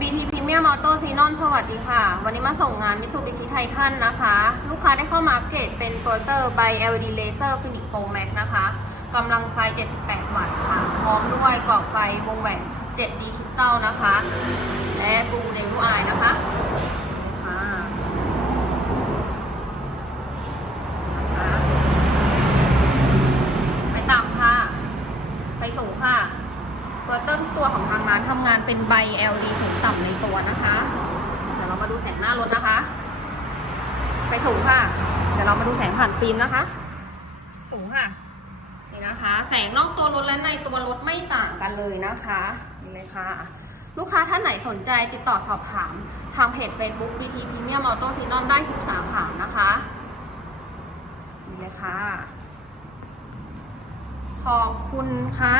BT Premium Auto Xenon สวัสดีค่ะ วันนี้มาส่งงาน Mitsubishi Titan นะคะ ลูกค้าได้เข้ามาเกตเป็น p o r t e r by LED Laser Phoenix Pro Max นะคะกำลังไฟ 78 วัตต์ค่ะ พร้อมด้วยกรอบไฟวงแหวน 7D คริสตัลนะคะ และบูเดนูอายนะคะค่ะนะคะไปต่ำค่ะ ไปสูงค่ะ เวอร์เตอร์ทุกตัวของทางร้านทำงานเป็นใบ LED ถึงต่ำในตัวนะคะ เดี๋ยวเรามาดูแสงหน้ารถนะคะ ไปสูงค่ะ เดี๋ยวเรามาดูแสงผ่านฟิล์มนะคะ สูงค่ะ นี่นะคะ แสงนอกตัวรถและในตัวรถไม่ต่างกันเลยนะคะ นี่เลยค่ะ ลูกค้าท่านไหนสนใจติดต่อสอบถาม ทางเพจ Facebook BT Premium Auto s e n o n ได้ทุกสาขานะคะ นี่เลยค่ะ ขอบคุณค่ะ